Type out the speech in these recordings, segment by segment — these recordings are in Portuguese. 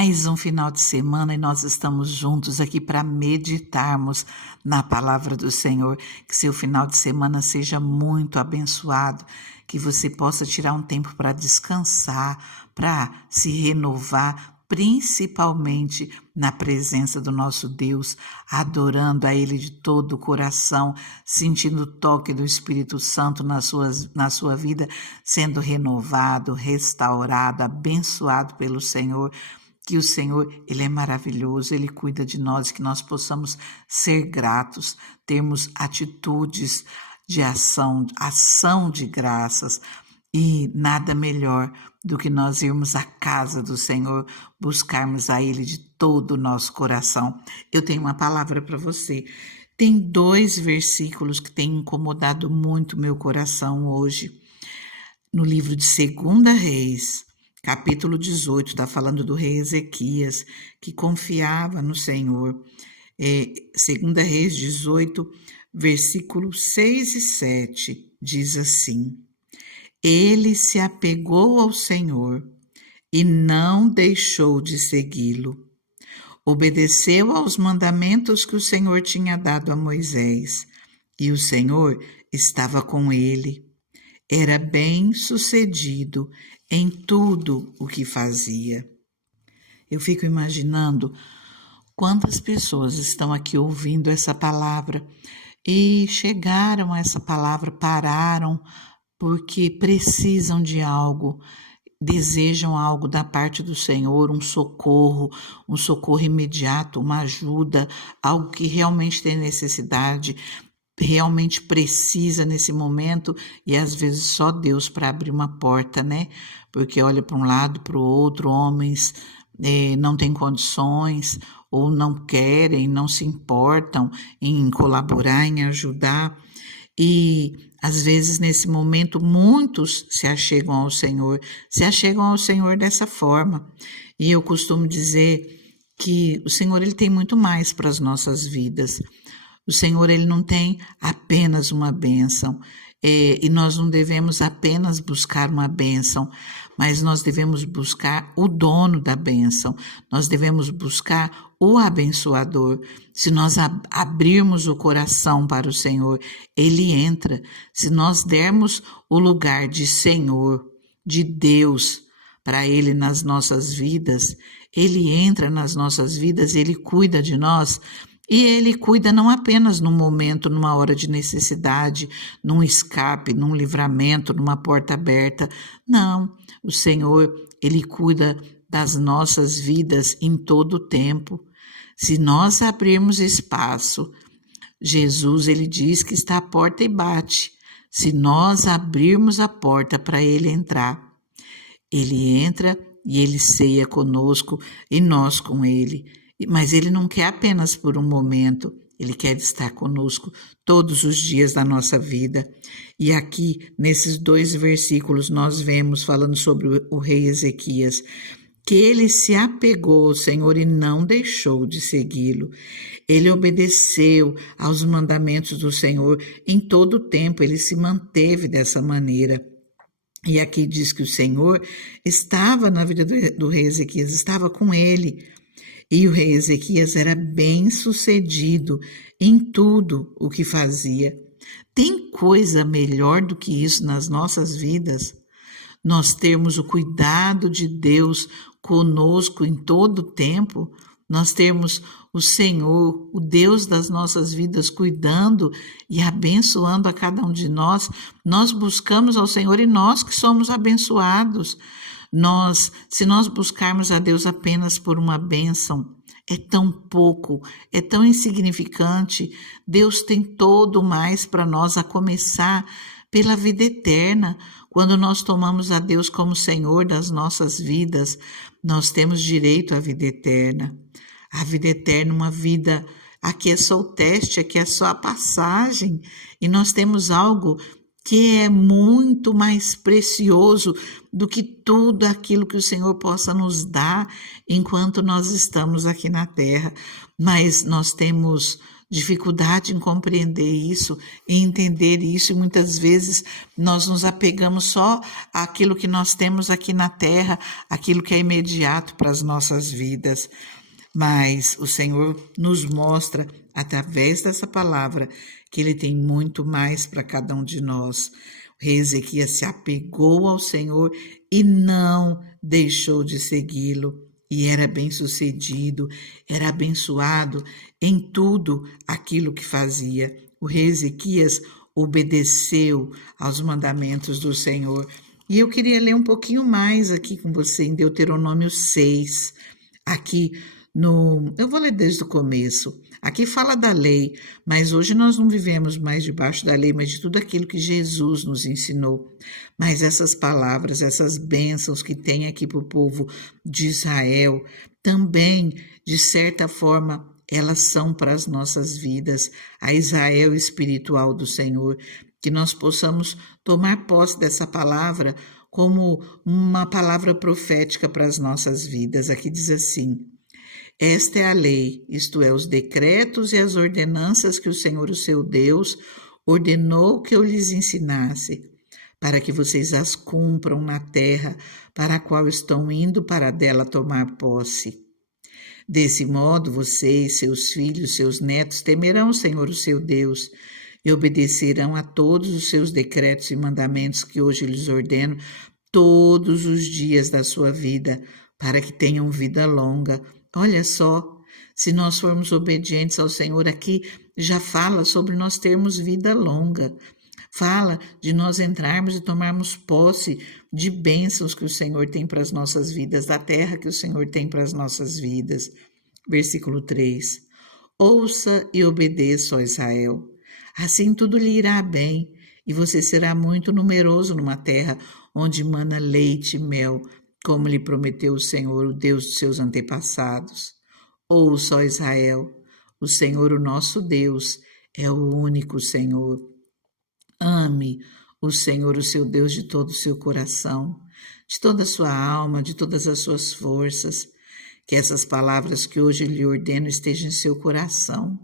mais um final de semana e nós estamos juntos aqui para meditarmos na palavra do Senhor. Que seu final de semana seja muito abençoado, que você possa tirar um tempo para descansar, para se renovar, principalmente na presença do nosso Deus, adorando a Ele de todo o coração, sentindo o toque do Espírito Santo na sua vida, sendo renovado, restaurado, abençoado pelo Senhor. Que o Senhor, Ele é maravilhoso, Ele cuida de nós, que nós possamos ser gratos, termos atitudes de ação de graças, e nada melhor do que nós irmos à casa do Senhor, buscarmos a Ele de todo o nosso coração. Eu tenho uma palavra para você. Tem 2 versículos que têm incomodado muito meu coração hoje. No livro de 2 Reis, capítulo 18, está falando do rei Ezequias, que confiava no Senhor. 2 Reis 18, versículos 6 e 7, diz assim: Ele se apegou ao Senhor e não deixou de segui-lo. Obedeceu aos mandamentos que o Senhor tinha dado a Moisés, e o Senhor estava com ele. Era bem-sucedido em tudo o que fazia. Eu fico imaginando quantas pessoas estão aqui ouvindo essa palavra e chegaram a essa palavra, pararam, porque precisam de algo, desejam algo da parte do Senhor, um socorro imediato, uma ajuda, algo que realmente tem necessidade, realmente precisa nesse momento, e às vezes só Deus para abrir uma porta, né? Porque olha para um lado, para o outro, homens não têm condições, ou não querem, não se importam em colaborar, em ajudar. E às vezes nesse momento muitos se achegam ao Senhor dessa forma. E eu costumo dizer que o Senhor, Ele tem muito mais para as nossas vidas. O Senhor, Ele não tem apenas uma bênção, e nós não devemos apenas buscar uma bênção, mas nós devemos buscar o dono da bênção, nós devemos buscar o abençoador. Se nós abrirmos o coração para o Senhor, Ele entra. Se nós dermos o lugar de Senhor, de Deus, para Ele nas nossas vidas, Ele entra nas nossas vidas, Ele cuida de nós. E Ele cuida não apenas num momento, numa hora de necessidade, num escape, num livramento, numa porta aberta. Não, o Senhor, Ele cuida das nossas vidas em todo o tempo. Se nós abrirmos espaço, Jesus, Ele diz que está à porta e bate. Se nós abrirmos a porta para Ele entrar, Ele entra e Ele ceia conosco e nós com Ele. Mas Ele não quer apenas por um momento, Ele quer estar conosco todos os dias da nossa vida. E aqui, nesses 2 versículos, nós vemos, falando sobre o rei Ezequias, que ele se apegou ao Senhor e não deixou de segui-lo. Ele obedeceu aos mandamentos do Senhor em todo o tempo, ele se manteve dessa maneira. E aqui diz que o Senhor estava na vida do rei Ezequias, estava com ele. E o rei Ezequias era bem-sucedido em tudo o que fazia. Tem coisa melhor do que isso nas nossas vidas? Nós termos o cuidado de Deus conosco em todo o tempo, nós termos o Senhor, o Deus das nossas vidas, cuidando e abençoando a cada um de nós. Nós buscamos ao Senhor e nós que somos abençoados. Se nós buscarmos a Deus apenas por uma bênção, é tão pouco, é tão insignificante. Deus tem todo mais para nós, a começar pela vida eterna. Quando nós tomamos a Deus como Senhor das nossas vidas, nós temos direito à vida eterna. A vida eterna, uma vida, aqui é só o teste, aqui é só a passagem, e nós temos algo que é muito mais precioso do que tudo aquilo que o Senhor possa nos dar enquanto nós estamos aqui na terra. Mas nós temos dificuldade em compreender isso, em entender isso, e muitas vezes nós nos apegamos só àquilo que nós temos aqui na terra, aquilo que é imediato para as nossas vidas. Mas o Senhor nos mostra, através dessa palavra, que Ele tem muito mais para cada um de nós. O rei Ezequias se apegou ao Senhor e não deixou de segui-lo. E era bem-sucedido, era abençoado em tudo aquilo que fazia. O rei Ezequias obedeceu aos mandamentos do Senhor. E eu queria ler um pouquinho mais aqui com você em Deuteronômio 6, aqui eu vou ler desde o começo. Aqui fala da lei, mas hoje nós não vivemos mais debaixo da lei, mas de tudo aquilo que Jesus nos ensinou. Mas essas palavras, essas bênçãos que tem aqui para o povo de Israel, também, de certa forma, elas são para as nossas vidas, a Israel espiritual do Senhor, que nós possamos tomar posse dessa palavra como uma palavra profética para as nossas vidas. Aqui diz assim: esta é a lei, isto é, os decretos e as ordenanças que o Senhor, o seu Deus, ordenou que eu lhes ensinasse, para que vocês as cumpram na terra para a qual estão indo para dela tomar posse. Desse modo, vocês, seus filhos, seus netos temerão o Senhor, o seu Deus, e obedecerão a todos os seus decretos e mandamentos que hoje lhes ordeno todos os dias da sua vida, para que tenham vida longa. Olha só, se nós formos obedientes ao Senhor, aqui já fala sobre nós termos vida longa. Fala de nós entrarmos e tomarmos posse de bênçãos que o Senhor tem para as nossas vidas, da terra que o Senhor tem para as nossas vidas. Versículo 3. Ouça e obedeça, ó Israel. Assim tudo lhe irá bem, e você será muito numeroso numa terra onde mana leite e mel, como lhe prometeu o Senhor, o Deus dos seus antepassados. Ouça, ó Israel, o Senhor, o nosso Deus, é o único Senhor. Ame o Senhor, o seu Deus, de todo o seu coração, de toda a sua alma, de todas as suas forças. Que essas palavras que hoje lhe ordeno estejam em seu coração.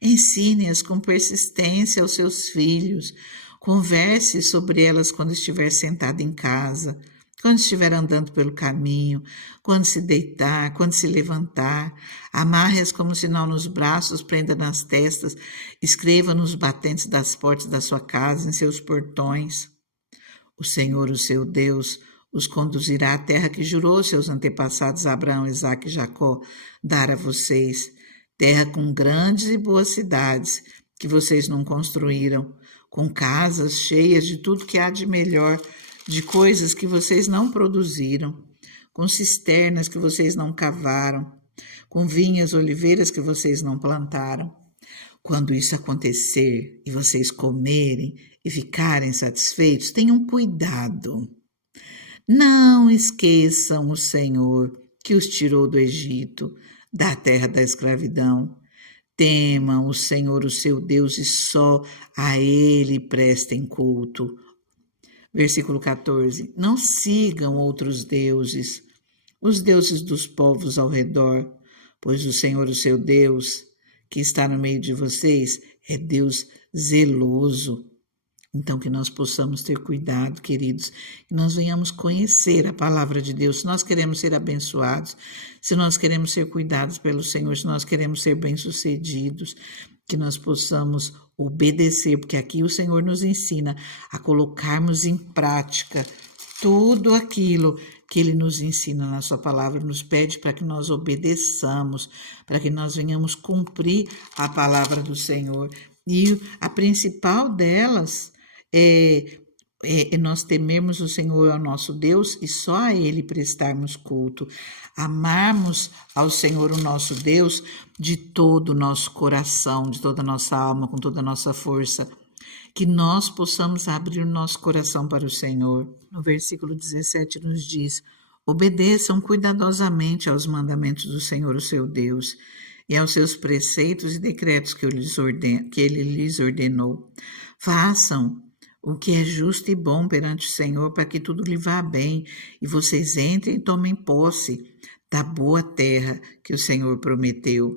Ensine-as com persistência aos seus filhos. Converse sobre elas quando estiver sentado em casa, quando estiver andando pelo caminho, quando se deitar, quando se levantar. Amarre-as como sinal nos braços, prenda nas testas, escreva nos batentes das portas da sua casa, em seus portões. O Senhor, o seu Deus, os conduzirá à terra que jurou aos seus antepassados Abraão, Isaque e Jacó dar a vocês, terra com grandes e boas cidades que vocês não construíram, com casas cheias de tudo que há de melhor, de coisas que vocês não produziram, com cisternas que vocês não cavaram, com vinhas, oliveiras que vocês não plantaram. Quando isso acontecer e vocês comerem e ficarem satisfeitos, tenham cuidado. Não esqueçam o Senhor que os tirou do Egito, da terra da escravidão. Temam o Senhor, o seu Deus, e só a Ele prestem culto. Versículo 14. Não sigam outros deuses, os deuses dos povos ao redor, pois o Senhor, o seu Deus, que está no meio de vocês, é Deus zeloso. Então, que nós possamos ter cuidado, queridos, que nós venhamos conhecer a palavra de Deus. Se nós queremos ser abençoados, se nós queremos ser cuidados pelo Senhor, se nós queremos ser bem-sucedidos, que nós possamos obedecer, porque aqui o Senhor nos ensina a colocarmos em prática tudo aquilo que Ele nos ensina na sua palavra, nos pede para que nós obedeçamos, para que nós venhamos cumprir a palavra do Senhor. E a principal delas é nós temermos o Senhor, ao nosso Deus, e só a Ele prestarmos culto. Amarmos ao Senhor, o nosso Deus, de todo o nosso coração, de toda a nossa alma, com toda a nossa força. Que nós possamos abrir o nosso coração para o Senhor. No versículo 17 nos diz: obedeçam cuidadosamente aos mandamentos do Senhor, o seu Deus, e aos seus preceitos e decretos que Ele lhes ordenou. Façam o que é justo e bom perante o Senhor, para que tudo lhe vá bem, e vocês entrem e tomem posse da boa terra que o Senhor prometeu.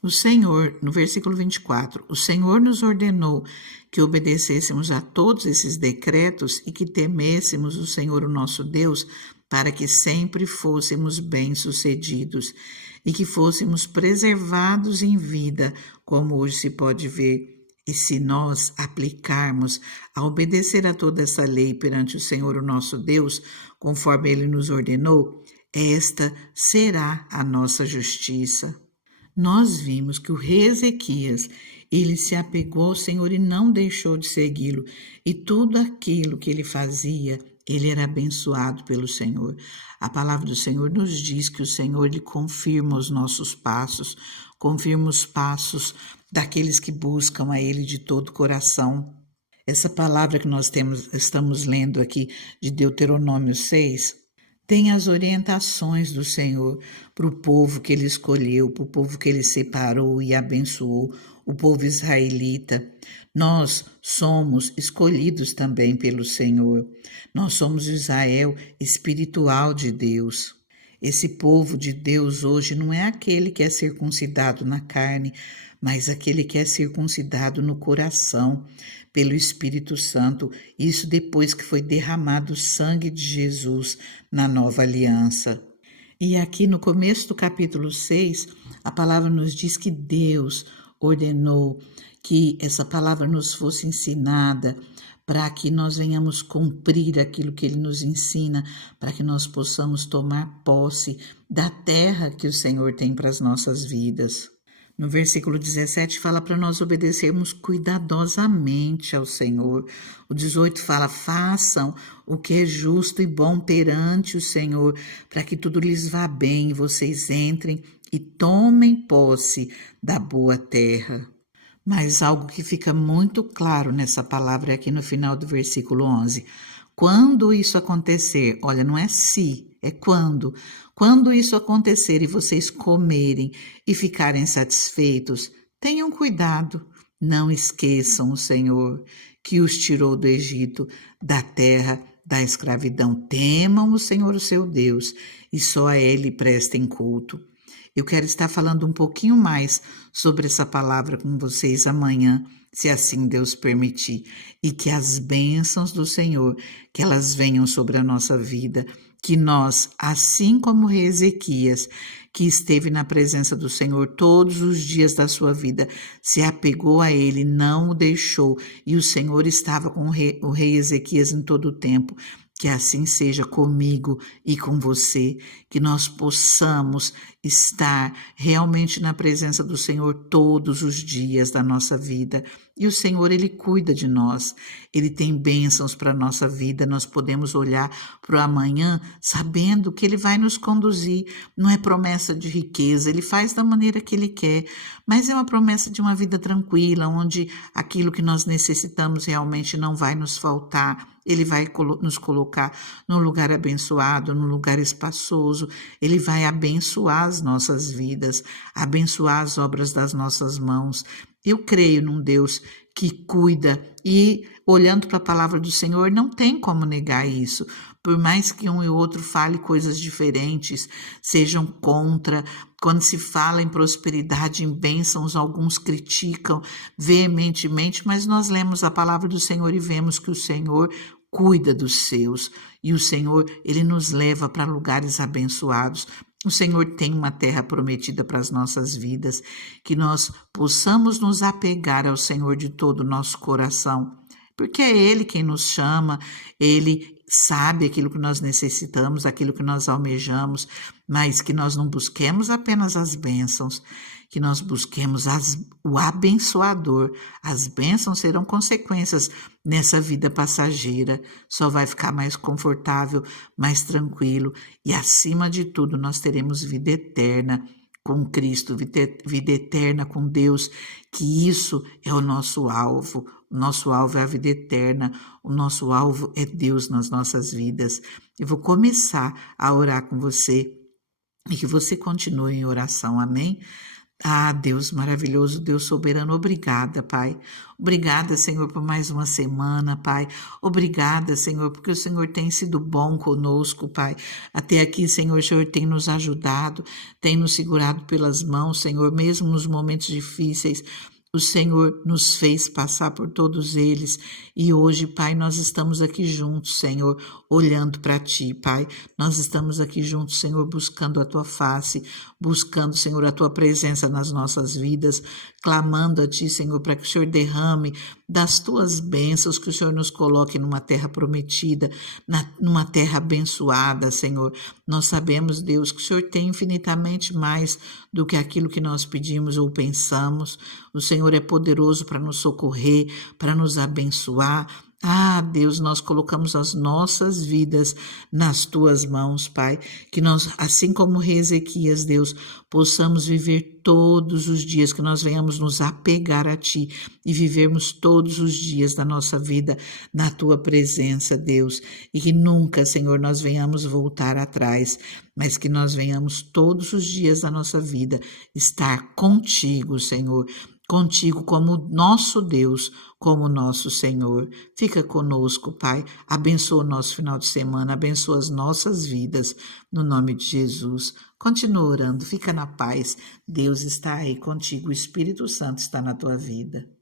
O Senhor, no versículo 24, o Senhor nos ordenou que obedecêssemos a todos esses decretos e que temêssemos o Senhor, o nosso Deus, para que sempre fôssemos bem-sucedidos e que fôssemos preservados em vida, como hoje se pode ver. E se nós aplicarmos a obedecer a toda essa lei perante o Senhor, o nosso Deus, conforme Ele nos ordenou, esta será a nossa justiça. Nós vimos que o rei Ezequias, ele se apegou ao Senhor e não deixou de segui-lo, e tudo aquilo que ele fazia, ele era abençoado pelo Senhor. A palavra do Senhor nos diz que o Senhor ele confirma os nossos passos, confirma os passos daqueles que buscam a Ele de todo o coração. Essa palavra que nós estamos lendo aqui de Deuteronômio 6, tem as orientações do Senhor para o povo que Ele escolheu, para o povo que Ele separou e abençoou, o povo israelita. Nós somos escolhidos também pelo Senhor. Nós somos o Israel espiritual de Deus. Esse povo de Deus hoje não é aquele que é circuncidado na carne, mas aquele que é circuncidado no coração, pelo Espírito Santo, isso depois que foi derramado o sangue de Jesus na nova aliança. E aqui no começo do capítulo 6, a palavra nos diz que Deus ordenou que essa palavra nos fosse ensinada para que nós venhamos cumprir aquilo que Ele nos ensina, para que nós possamos tomar posse da terra que o Senhor tem para as nossas vidas. No versículo 17 fala para nós obedecermos cuidadosamente ao Senhor. O 18 fala, façam o que é justo e bom perante o Senhor, para que tudo lhes vá bem e vocês entrem e tomem posse da boa terra. Mas algo que fica muito claro nessa palavra é aqui no final do versículo 11. Quando isso acontecer, olha, não é se, é quando. Quando isso acontecer e vocês comerem e ficarem satisfeitos, tenham cuidado. Não esqueçam o Senhor que os tirou do Egito, da terra da escravidão. Temam o Senhor, o seu Deus, e só a Ele prestem culto. Eu quero estar falando um pouquinho mais sobre essa palavra com vocês amanhã, se assim Deus permitir, e que as bênçãos do Senhor, que elas venham sobre a nossa vida, que nós, assim como o rei Ezequias, que esteve na presença do Senhor todos os dias da sua vida, se apegou a Ele, não o deixou, e o Senhor estava com o rei Ezequias em todo o tempo, que assim seja comigo e com você, que nós possamos estar realmente na presença do Senhor todos os dias da nossa vida. E o Senhor, Ele cuida de nós, Ele tem bênçãos para a nossa vida, nós podemos olhar para o amanhã sabendo que Ele vai nos conduzir, não é promessa de riqueza, Ele faz da maneira que Ele quer, mas é uma promessa de uma vida tranquila, onde aquilo que nós necessitamos realmente não vai nos faltar. Ele vai nos colocar num lugar abençoado, num lugar espaçoso. Ele vai abençoar as nossas vidas, abençoar as obras das nossas mãos. Eu creio num Deus que cuida e, olhando para a palavra do Senhor, não tem como negar isso. Por mais que um e outro fale coisas diferentes, sejam contra, quando se fala em prosperidade, em bênçãos, alguns criticam veementemente, mas nós lemos a palavra do Senhor e vemos que o Senhor cuida dos seus, e o Senhor, Ele nos leva para lugares abençoados. O Senhor tem uma terra prometida para as nossas vidas, que nós possamos nos apegar ao Senhor de todo o nosso coração, porque é Ele quem nos chama, Ele sabe aquilo que nós necessitamos, aquilo que nós almejamos, mas que nós não busquemos apenas as bênçãos, que nós busquemos o abençoador. As bênçãos serão consequências nessa vida passageira, só vai ficar mais confortável, mais tranquilo, e acima de tudo nós teremos vida eterna com Cristo, vida eterna com Deus, que isso é o nosso alvo. O nosso alvo é a vida eterna, o nosso alvo é Deus nas nossas vidas. Eu vou começar a orar com você e que você continue em oração, amém? Ah, Deus maravilhoso, Deus soberano, obrigada, Pai. Obrigada, Senhor, por mais uma semana, Pai. Obrigada, Senhor, porque o Senhor tem sido bom conosco, Pai. Até aqui, Senhor, o Senhor tem nos ajudado, tem nos segurado pelas mãos, Senhor, mesmo nos momentos difíceis. O Senhor nos fez passar por todos eles e hoje, Pai, nós estamos aqui juntos, Senhor, olhando para Ti, Pai. Nós estamos aqui juntos, Senhor, buscando a Tua face, buscando, Senhor, a Tua presença nas nossas vidas, clamando a Ti, Senhor, para que o Senhor derrame das Tuas bênçãos, que o Senhor nos coloque numa terra prometida, numa terra abençoada, Senhor. Nós sabemos, Deus, que o Senhor tem infinitamente mais do que aquilo que nós pedimos ou pensamos. O Senhor é poderoso para nos socorrer, para nos abençoar. Ah, Deus, nós colocamos as nossas vidas nas tuas mãos, Pai, que nós, assim como o rei Ezequias, Deus, possamos viver todos os dias, que nós venhamos nos apegar a Ti e vivermos todos os dias da nossa vida na Tua presença, Deus, e que nunca, Senhor, nós venhamos voltar atrás, mas que nós venhamos todos os dias da nossa vida estar contigo, Senhor, contigo como nosso Deus, como nosso Senhor. Fica conosco, Pai. Abençoa o nosso final de semana, abençoa as nossas vidas, no nome de Jesus. Continua orando, fica na paz. Deus está aí contigo, o Espírito Santo está na tua vida.